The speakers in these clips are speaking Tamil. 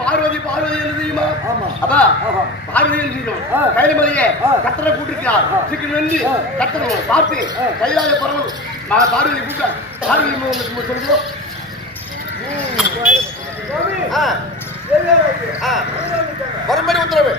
பார்வதி பார்வதி தெரியுமா? அப்பா பார்வதி கைலமலையே கத்தரை கூட்டிருக்கார். சீக்கிரம் வந்து கத்தரை பார்த்து கைலாய பரவல் நான் பார்வதி கூப்பிட்டேன். பார்வதி சொல்லுவோம். வரும்படி உத்தரவு.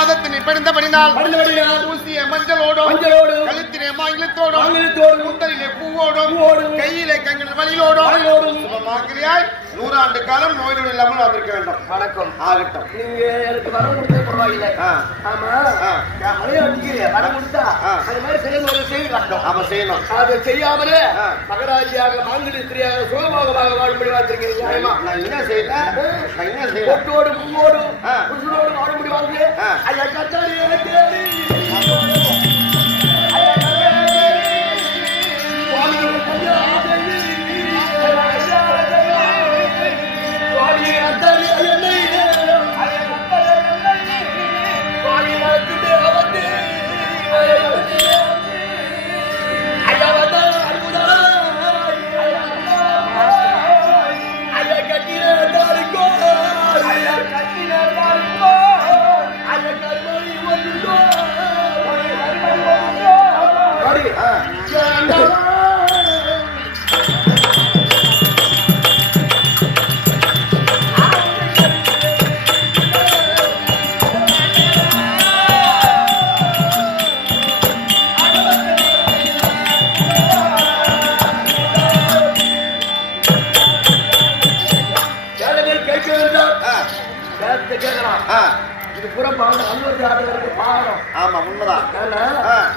பாதத்தினை படிந்தபடினால் ஊசிய மஞ்சளோடும் கழுத்திலே மாங்கிலத்தோடும் முந்தலிலே பூவோடும் கையிலே கங்கண வழியிலோடும் சுபமாக்கிரியாய் 100 ஆண்டு காலம் நோய் இல்லாமல் வந்திருக்க வேண்டும். வணக்கம் ஆகட்டும். நீங்க எனக்கு வரம் கொடுத்தே பரவாயில்லை. ஆமா மலையாளிக்கு வரம் கொடுத்தா அது மாதிரி செய்யணும். ஆமா செய்யணும். அதை செய்யாமலே மகராஜியாக மாங்கடி ஸ்திரியாக சுகமாக வாழும்படி வாழ்த்திருக்கீங்க. நான் என்ன செய்யறேன்? பொட்டோடு பூவோடு புருஷனோடு வாழும்படி வாழ்ந்து ஐயா கத்தாரியே தேடி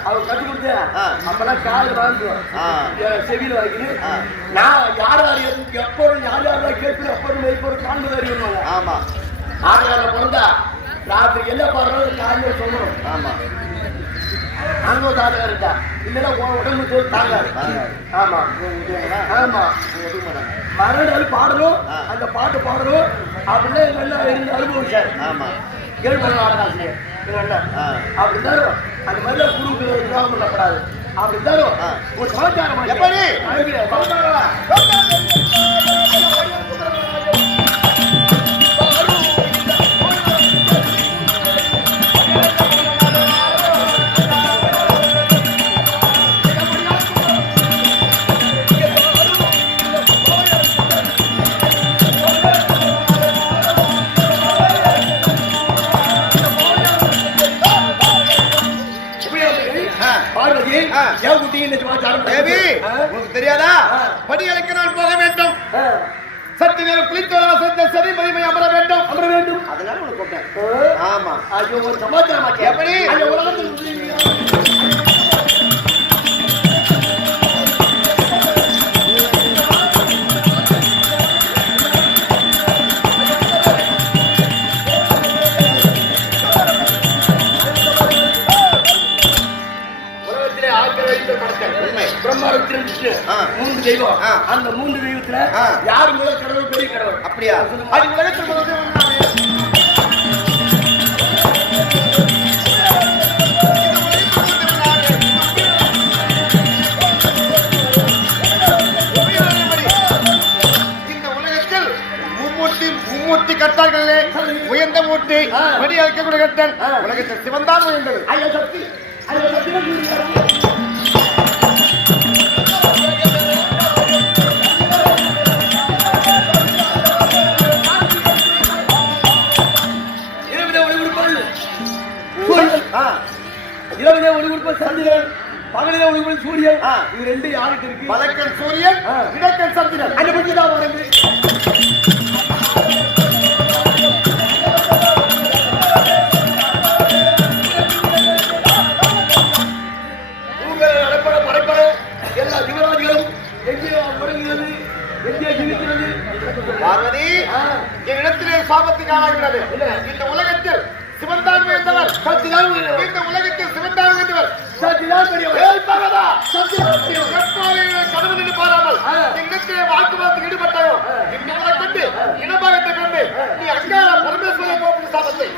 அவர் கட்டு கொடுத்து அப்பெல்லாம் காலில் வாங்குவோம் செவியில் வாங்கினு நான் யார் எப்போதும் யார் யாரெல்லாம் கேட்பு எப்போதும் எப்போதும் காண்பது அறிவுவாங்க. ஆமா ஆடுகாரில் பிறந்தா ராத்திரி என்ன பாடுறது காலையில் சொல்லணும். ஆமா அனுபவ ஆடுகார் இருக்கா இல்லைன்னா உடம்பு தோல் தாங்காது. ஆமா ஆமா மறுநாள் பாடணும், அந்த பாட்டு பாடணும் அப்படின்னா நல்லா இருந்து அனுபவிச்சார். ஆமா கேள்வி ஆடுகாசிரியர் அப்படி இருந்தாலும் அந்த மாதிரிலாம் குருவுக்கு விவாகம் பண்ணப்படாது. அப்படி இருந்தாலும் ஒரு சமாச்சாரம் எப்படி தெரியாதா? படி அழைக்க நான் போக வேண்டும். சற்று நேரம் குளித்து சரி மதிமை அமர வேண்டும். அதனால உனக்கு கூப்பிட்டேன். ஆமா அது ஒரு சமாச்சாரம். எப்படி பிரம்மாவிற்கு 3 தெய்வம். அந்த 3 தெய்வத்துல யாரு முதல் கடவுள் பெரிய கடவுள்? அப்படியா? அது உலகத்தில் இந்த உலகத்தில் மும்மூர்த்தி கட்டார்களே உயர்ந்த மூர்த்தி படி அழைக்கக்கூடிய கட்டன் உலகத்தில் சிவந்தான் உயர்ந்தது. ஐயா சக்தி இரவிலே ஒளி கொடுப்பது சந்திரன், பகலிலே ஒளி கொடுப்பது சூரியன். இது ரெண்டு யாருக்கு இருக்கு? வடக்கன் சூரியன், கிழக்கன் சந்திரன். அதை பற்றி தான் வருது. படைப்பட எல்லா ஜீவராஜிகளும் எங்கே முடங்குகிறது, எங்கே ஜீவிக்கிறது? பார்வதி என்னிடத்திலே சாபத்துக்கு ஆளாகிறது. இந்த உலகத்தில் சிவந்தான் உயர்ந்தவர், இந்த உலகத்தில் சிவந்தான் உயர்ந்தவர், கடவுள் என்று பாராமல் என்னத்திலே வாக்குவாதத்துக்கு ஈடுபட்டாயோ இவர்களை கொண்டு இனபாகத்தை கொண்டு நீ அங்காள பரமேஸ்வரை போகும் சாபத்தை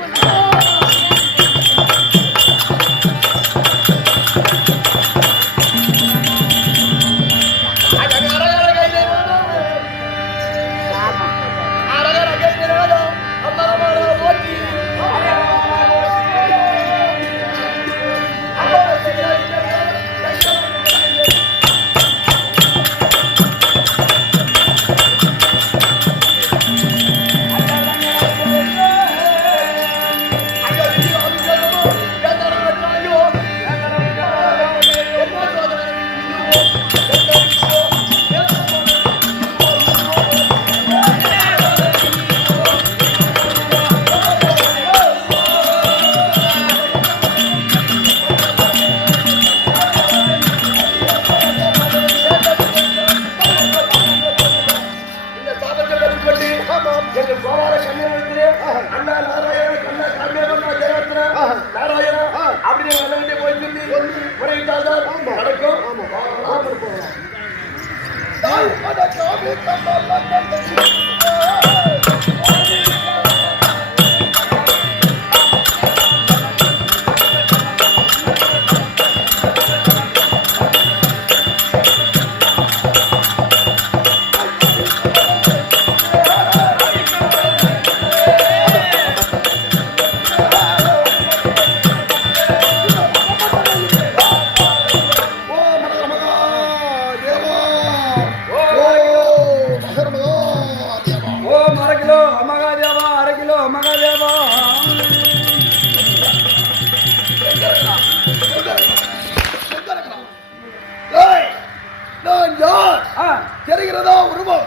தெரிகிறதா உருவம்?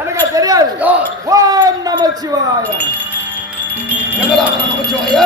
எனக்கு தெரியாது. ஓம் நமச்சிவாய. எங்கடா நமச்சிவாய?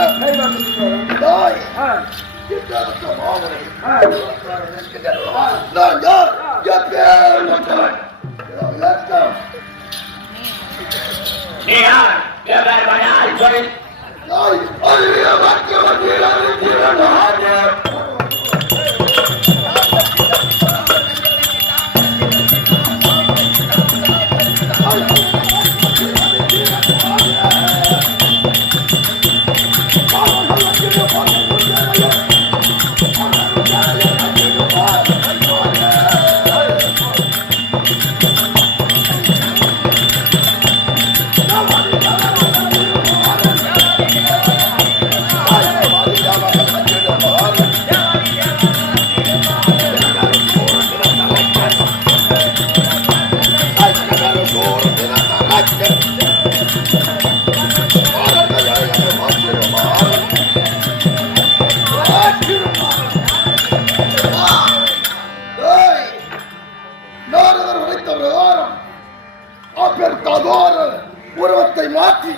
உருவத்தை மாற்றி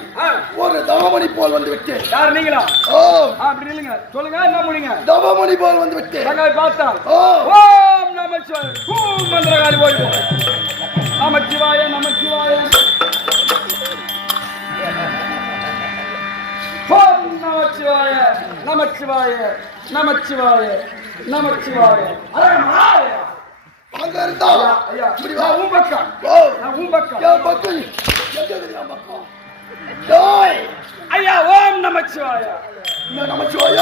ஒரு தவமணி போல் வந்து விட்டேன். யார் நீங்களா? அப்படி இல்லைங்க, சொல்லுங்க. என்ன முடிங்க? தவமணி போல் வந்து விட்டேன். பார்த்தா ஓம் நமச்சிவாய ஓம் மந்திரகாரி ஓடி நமச்சிவாய நமச்சிவாய ஓம் நமச்சிவாய நமச்சிவாய நமச்சிவாய நமச்சிவாய. அங்க இருந்தா ஐயா உன் பக்கம் உன் பக்கம் ஐயா ஓம் நமச்சிவாய நமச்சிவாய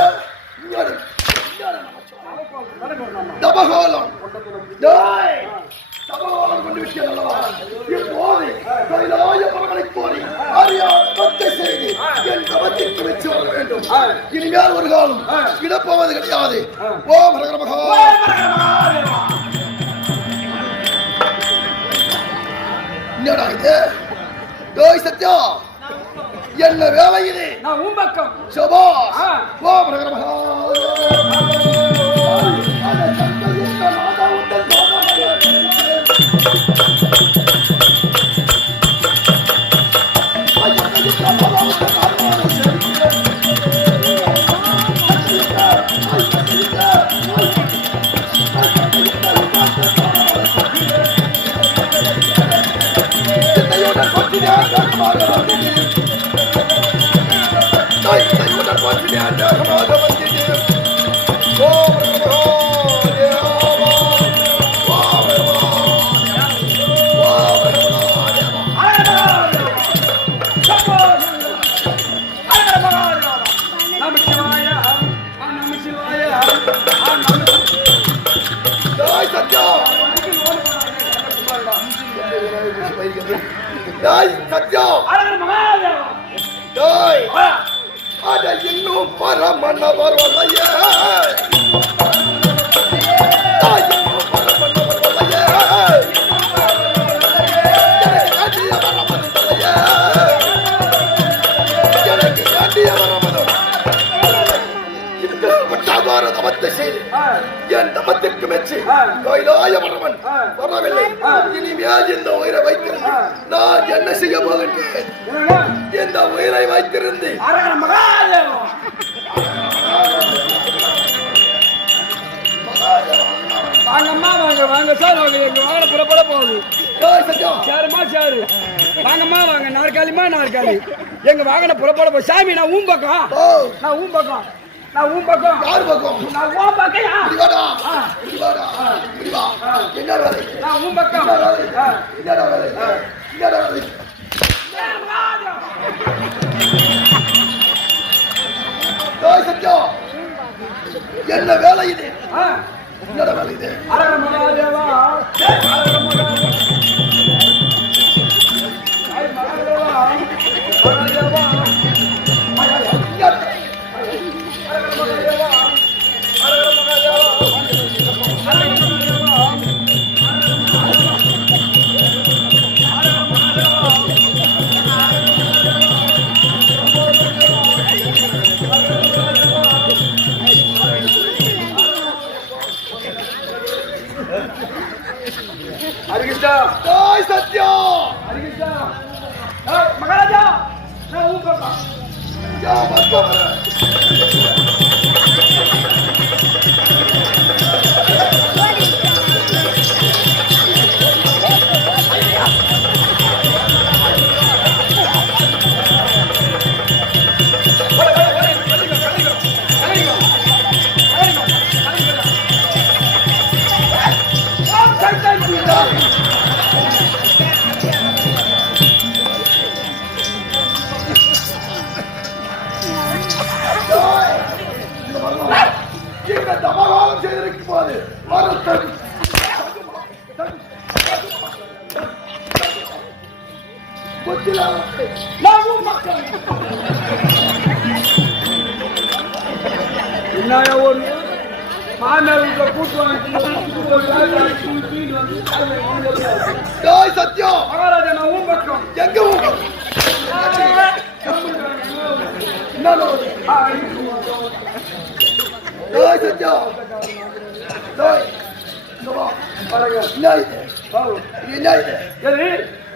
தபகோலம் தபகோலம் கொண்டு விட்டோம். கைலாய பரமனை கோரி அறியாத செய்து என் தவத்திற்கு வெற்றி வர வேண்டும். இனிமேல் ஒரு காலம் இடப்போவது கிடையாது. ஓம் ஹரஹர என்னடா இது? டேய் சத்யா, என்ன வேலை இது? நான் உன் பக்கம். சபாஷ். ஓம் ஹரஹர இன்னும் பரமன வரலையே. என் தமத்திற்கு மெச்சி கைலாய வரவன் வரவில்லை. இனிமேல் இந்த உயிரை வைத்திருந்து நான் என்ன செய்ய போகின்றேன்? இந்த உயிரை வைத்திருந்து வாங்கம்மா வாங்க வாங்க சார். வாங்க எங்க வாங்க புறப்பட போகுது. சாருமா சாரு வாங்கம்மா வாங்க. நாற்காலிமா நாற்காலி எங்க வாகன புறப்பட போ. சாமி நான் ஊம் பக்கம் நான் ஊம் பக்கம் நான் உன் பக்கம். யார் பக்கம்? நான் உன் பக்கையா? இப்படி வாடா. என்ன வேலை? நான் உன் பக்கம். என்னடா வேலை? டேய் சத்யம், என்ன வேலை இது? என்னடா வேலை இது? அரகர மகாதேவா. ஹரிகிருஷ்ணா. டேய் சத்யம், ஹரிகிருஷ்ணா. மகாராஜா நான் உன் பக்கம். யா பக்கம். தபாகாலம் செய்திருக்கும் போது என்ன ஒரு மாநகர கூட்டுவாங்க. சத்தியம் மகாராஜா நான் உன் பக்கம். எங்க சத்தியம்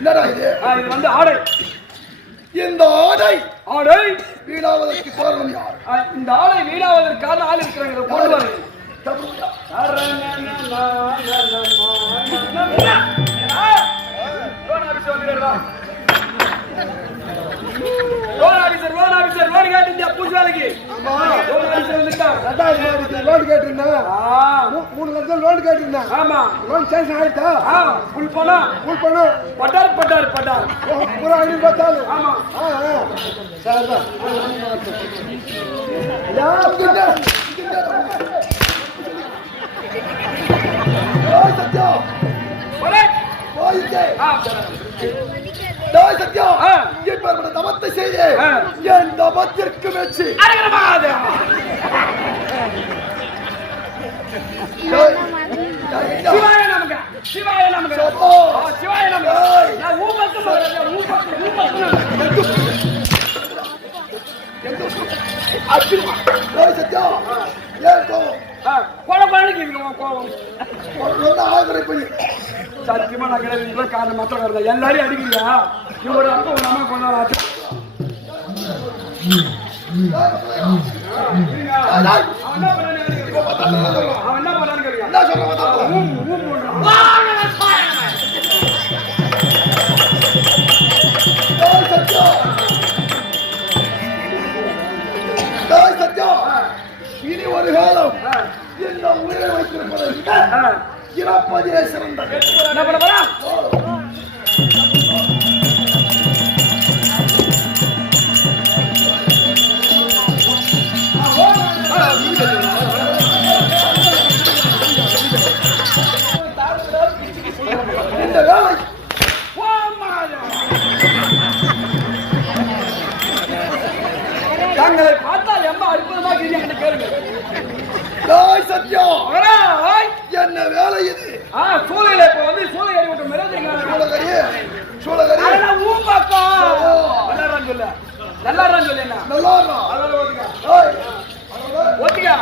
என்னடா இது? இது வந்து ஆடை. இந்த ஆடை ஆடை வீணாவதற்கு காரணம் யார்? இந்த ஆடை வீணாவதற்கான ஆள் இருக்கிறாங்க. போடுவாங்க. லோன் கேட்டு பூஜாலிக்கு லோன் கேட்டிருந்தேன். 3 லட்சம் லோன் கேட்டிருந்தேன். ஆமா லோன் சேங்ஷன் ஆயிட்டா? ஃபுல் பணம் பட்டார் பூரா 500 ஆமா சரிதான். சத்யம் சத்யம் இப்ப தமத்தை செய்து என் தமத்திற்கு மெச்சு சிவாய நமக்கு சத்யம் ஏன் கோவம் சத்தியமா நான் கிடையாது. காரணம் மற்ற எல்லாரையும் அடிக்கிறீங்க. இவரோட அப்பா ஒரு அம்மா கொண்டாடு. அவன் என்ன பண்ணான்னு சத்யம் இனி ஒரு காலம் இந்த உயிரை வைத்திருப்பதை இறப்பதே சிறந்தது. என்ன பண்ண போறா? இந்த வேலை தங்களை பார்த்தால் எம்மா அற்புதமாக கேளுங்க. சத்யம் என்ன வேலை இது? சூழல இப்ப வந்து சூழல் ஏறி விட்டு சூழகரி நல்லாதான் சொல்லு என்ன நல்லா ஒத்திக்கா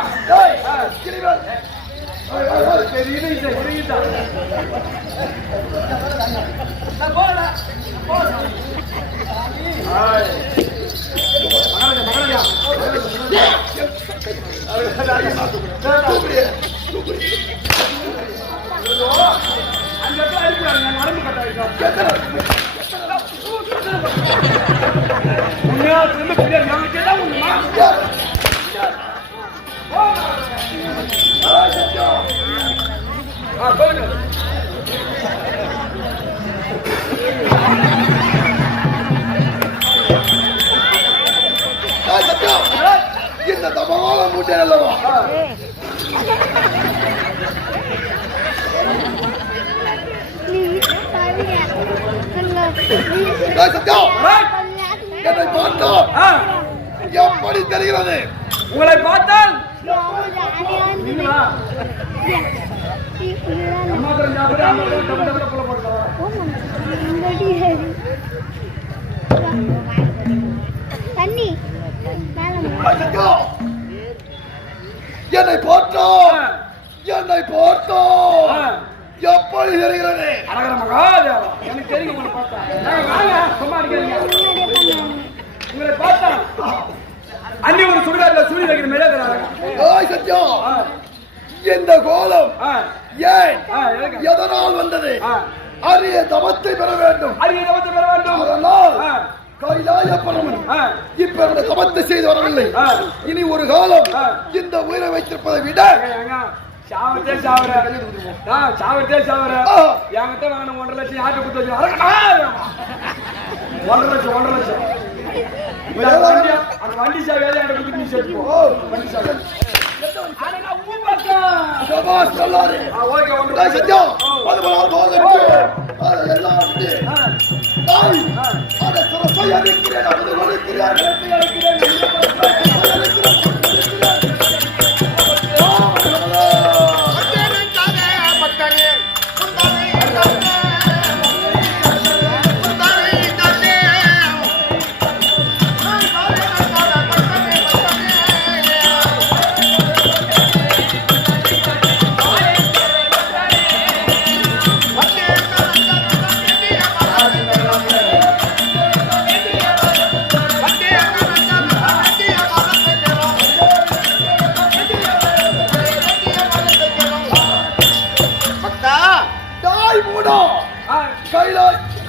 சொல்லுங்க. சத்தியம் இந்த தபால மூட்டை அல்லவா சத்தியம் என்னை பார்த்தால் எப்படி தெரிகிறது? உங்களை பார்த்தால் தண்ணி என்னை பார்த்தோம் எப்படி தெரிகிறது? அழகர மகாதேவா எனக்கு தெரியும் உங்களை பார்த்தா சும்மா அடிக்கிறீங்க. உங்களை பார்த்தா அன்னி ஒரு சுடுகாட்டில் சூரிய வைக்கிற மேலே சத்தியம் இந்த கோலம் ஏன் எதனால் வந்தது? அரிய தவத்தை பெற வேண்டும். அதனால் கைலாய பரமன் இப்ப என்னுடைய தவத்தை செய்து வரவில்லை. இனி ஒரு காலம் இந்த உயிரை வைத்திருப்பதை விட சாவத்தே சாவர என்கிட்ட வாங்கின 1.5 லட்சம் யார்கிட்ட கொடுத்து வச்சு 1.5 லட்சம் அந்த வண்டி சாவியாவது என்கிட்ட கொடுத்து நீ சேர்த்துக்கோ. வண்டி சாவி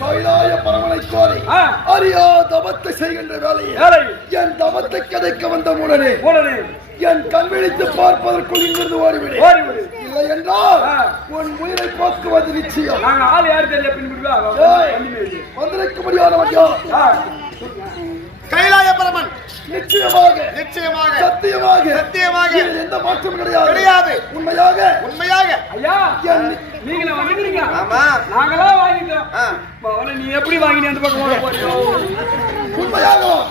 கைலாய பரமனை கோரி அரியா தவத்தை செய்கின்ற வேலையை என் தவத்தை கதைக்க வந்த முடனே என் கண் விழித்து பார்ப்பதற்குள் இங்கிருந்து ஓடிவிடு. இல்லை என்றால் உன் உயிரை போக்குவது நிச்சயம். நாங்க ஆள் யாரு தெரியல பின்புடுவா வந்திருக்க முடியாதவன் கைலாய பரமன் நிச்சயமாக சத்தியமாக எந்த மாற்றம் கிடையாது. உண்மையாக ஐயா நீங்க வாங்கிக்கிறீங்க. ஆமா நாங்களா வாங்கிட்டோம். நீ எப்படி வாங்கினீ அந்த பக்கம் ஓட போறீங்க?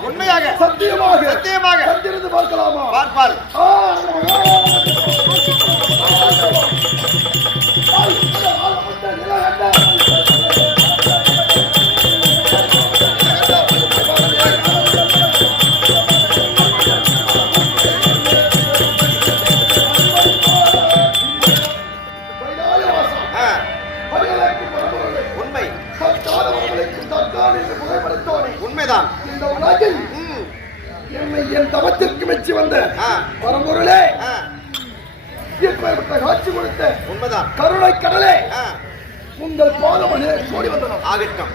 உண்மையாக சத்தியமாக கண்டிருந்து பார்க்கலாமா? பார்ப்பால் உண்மைதான். இந்த உலகில் என்னை என் தவத்திற்கு மெச்சி வந்த பரம்பொருளே இப்பேற்பட்ட காட்சி கொடுத்த உண்மைதான். கருணை கடலே உங்கள் பாதமனே சோடி வந்தோம். ஆகட்டும்.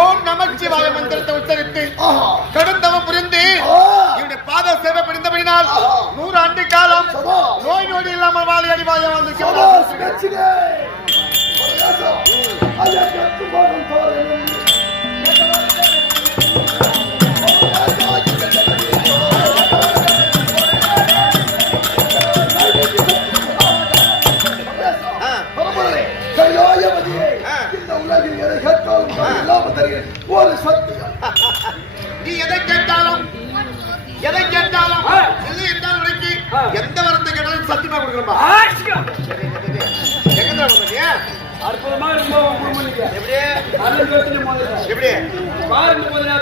ஓம் நமச்சிவாய மந்திரத்தை உச்சரித்து கடுந்தவம் புரிந்து இவருடைய பாத சேவை புரிந்தபடினால் 100 ஆண்டு காலம் நோய் நொடி இல்லாமல் வாழி அடிவாய வந்து ஒரு சத்தியம். நீ எதை கேட்டாலும் எந்த வரத்தை கேட்டாலும் சத்தியமா கொடுக்கணும்பா. அற்புதமா இருக்கும். எப்படி பாருங்க முதல்ல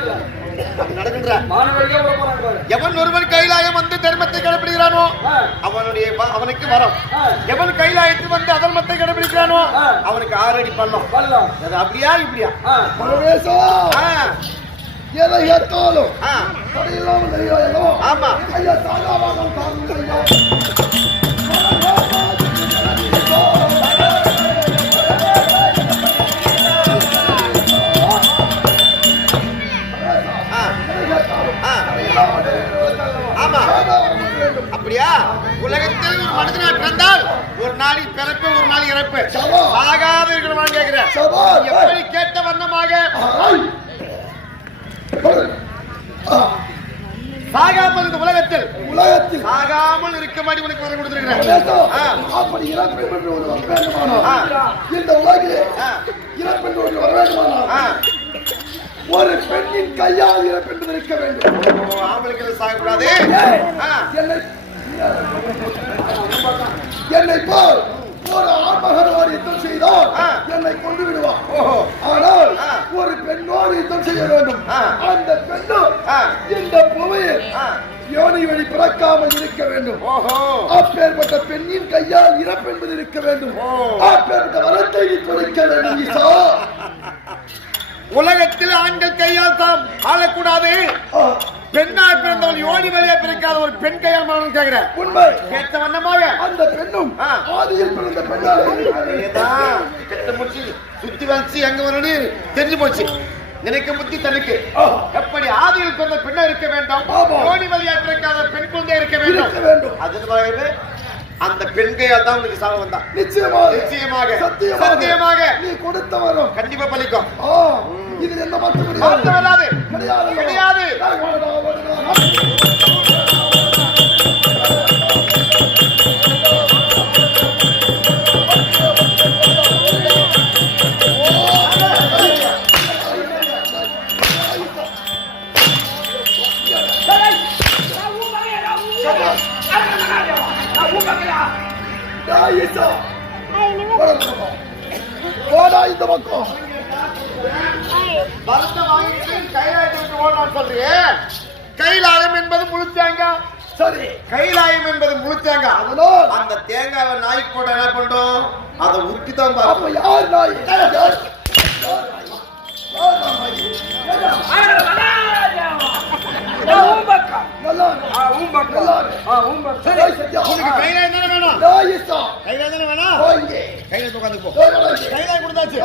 நடக்கின்ற மாணவர்களே உள்ள போறாங்க பாரு. எவன் ஒருவன் கைலாயம் வந்து தர்மத்தை கடைபிடிக்கிறானோ அவனுக்கு வரம். எவன் கைலாயத்தில் வந்து அதர்மத்தை கடைபிடிக்கிறானோ அவனுக்கு 6 அடி பள்ளம். அது அப்படியா இப்படியா? எதை ஏற்றாலும் கடையில்லாமல் தெரியாதோ. ஆமா. ஐயா சாகாவாக தாருங்கள் ஐயா. ஆமா. அப்படியா? உலகத்தில் ஒரு மனிதனா பிறந்தால் ஒரு நாளைக்கு பிறப்பு, ஒரு நாள் இறப்பு. சாகாத இருக்கணுமான்னு கேட்கிறேன். எப்படி கேட்ட வண்ணமாக சாகாமல் இந்த உலகத்தில் சாகாமல் இருக்கும்படி உனக்கு வர கொடுத்திருக்கிறேன். அப்படி இறப்பு என்று ஒரு வர வேண்டுமானால் இந்த உலகிலே இறப்பு என்று ஒரு வர வேண்டுமானால் ஒரு பெண்ணின் கையால் இறப்பு என்று இருக்க வேண்டும். ஆம்பளைக்கு சாகக்கூடாது. என்னை போல் ஒரு ஆண்மகனோடு யுத்தம் செய்தால் என்னை கொண்டு விடுவான். ஆனால் ஒரு பெண்ணோடு யுத்தம் செய்ய வேண்டும். அந்த பெண்ணும் இந்த புவையில் யோனி வழி பிறக்காமல் இருக்க வேண்டும். அப்பேற்பட்ட பெண்ணின் கையால் இறப்பு என்பது இருக்க வேண்டும். அப்பேற்பட்ட வரத்தை கொடுக்க வேண்டும். ஈசா, உலகத்தில் ஆண்கள் கையால் தாம் ஆளக்கூடாது. பெண்ணாய் பிறந்தவள் யோனி வழியா பிறக்காத ஒரு பெண் கையால் மாறணும் கேட்கிறேன். உண்மை. கேட்ட வண்ணமாக அந்த பெண்ணும் ஆதியில் பிறந்த பெண்ணாக கெட்ட முடிச்சு சுத்தி வந்து எங்க வரணும் தெரிஞ்சு போச்சு. நினைக்க புத்தி தனக்கு எப்படி ஆதியில் பிறந்த பெண்ணா இருக்க வேண்டும், யோனி வழியா பிறக்காத பெண் குழந்தை இருக்க வேண்டும். அது அந்த பெண் கையால் தான் உனக்கு சாபம் வந்தா. நிச்சயமாக சத்தியமாக நீ கொடுத்த வரும் கண்டிப்பா பலிக்கும். இது என்ன மாற்றம் வராது கிடையாது. இந்த பக்கம் கைலாயம் என்பது முழு தேங்காய். சரி, கைலாயம் என்பது முழு தேங்காய். அதனால் அந்த தேங்காவை நாய்க்கு போட என்ன பண்றோம்? அதை உருக்கி தான் அப்ப யார் நாய்? கைலாயம் தானே வேணும். கைலாயம் தானே வேணும். கைலாயம் உட்காந்து போ. கைலாயம் கொடுத்தாச்சு.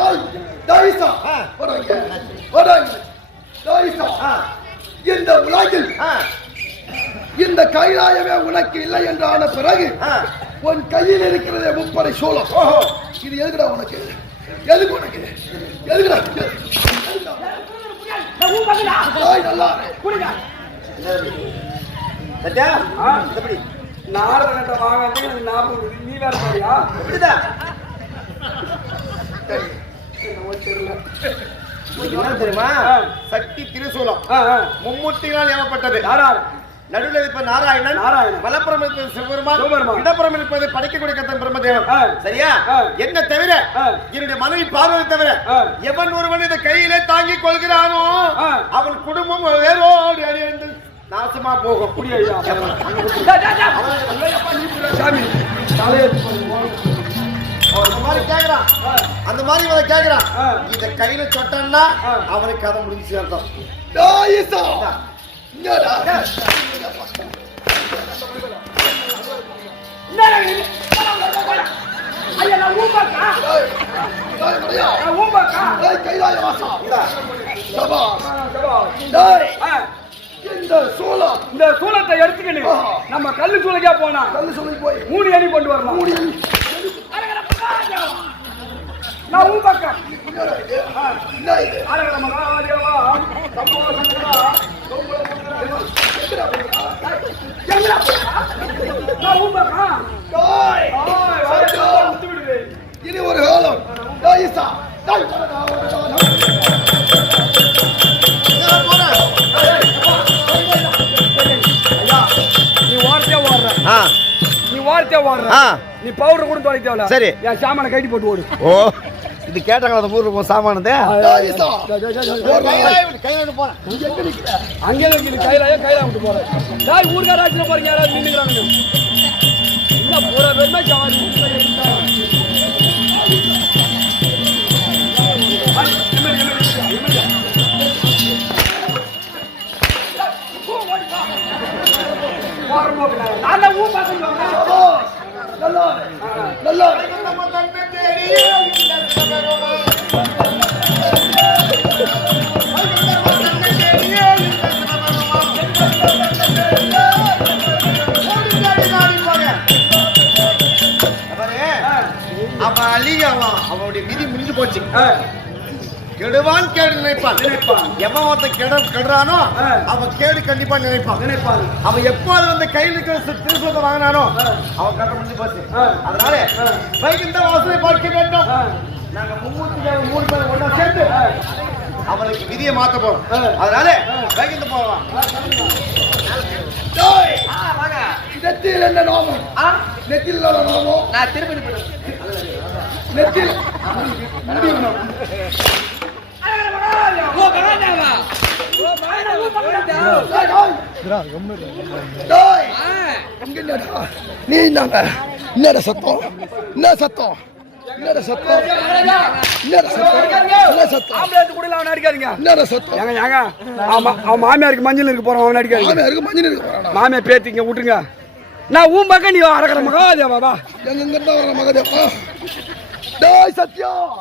இந்த உலகில் இந்த கைலாயமே உனக்கு இல்லை என்றான பிறகு உன் கையில் இருக்கிறதே 30 சோளம். இது எதுக்குடா உனக்கு? எதுக்கு உனக்கு? எதுக்குடா? நல்லா தெரியுமா? சக்தி திருசூலம் மும்மூர்த்திகளால் ஏவப்பட்டது. நடுவில் இருப்பது நாராயணன், வலப்புறம் இருப்பது சிவபெருமான், இடப்புறம் இருப்பது படைக்கக்கூடிய கர்த்தன் பிரம்மதேவன். சரியா? என்ன தவிர என்னுடைய மனைவி பார்வதி தவிர எவன் ஒருவன் இந்த கையிலே தாங்கிக் கொள்கிறானோ அவன் குடும்பம் வேரோடு அழிந்து நாசமா போகும். அந்த மாதிரி கேக்குறான். இத கையில சொட்டா அவனுக்கு கதை முடிஞ்சு அர்த்தம். இந்த சூலத்தை எடுத்துக்கிட்டு நம்ம கல்லு சூளைக்கா போனா கல்லு சூளை போய் 3 அடி கொண்டு வரலாம். 3 அடி நான் உன் பக்கம் இனி ஒரு காலம் நீ வார்த்தை ஓடுற, நீ பவுடர் கூட தொலைக்க தேவையில்ல. சரி, என் சாமான கட்டி போட்டு ஓடு. இது கேட்டாங்களா அந்த ஊருக்கு சாமானது கையில போறேன் அங்கே கையில விட்டு போறேன் யார் ஊருக்கார ஆட்சியில் போறீங்க யாராவது நின்றுக்கிறாங்க என்ன பூரா பேருமே அவன் அழியாவான் அவனுடைய விதி முடிஞ்சு போச்சு கெடுவான் கேடு நினைப்பான் எவன் ஒருத்தன் கெடுறானோ அவன் கேடு கண்டிப்பா நினைப்பான் அவன் எப்போது வந்து கையில் இருக்கிற திருப்பத்தை வாங்கினானோ அவன் கட்ட முடிஞ்சு போச்சு அதனால வைகுந்த வாசலை பார்க்க வேண்டும் நாங்க 3 பேர் ஒண்ணா சேர்ந்து அவனுக்கு விதியை மாத்த போறோம் அதனால வைகுந்த போகலாம் நெத்தியில் என்ன நோமம் நெத்தியில் நோமம் நான் திருப்பதி நெத்தியில் நீ நாங்க என்ன சத்தம் என்ன சத்தம் என்ன சத்தம் என்ன சத்தம் அவன் மாமியாருக்கு மஞ்சள் இருக்கு போறான் அவன் அடிக்காது மாமியார் பேத்திங்க விட்டுருங்க நான் உன் பக்கம் நீ அறக்கிற மகாதேவா எங்க வர மகாதேவா டேய் சத்யம்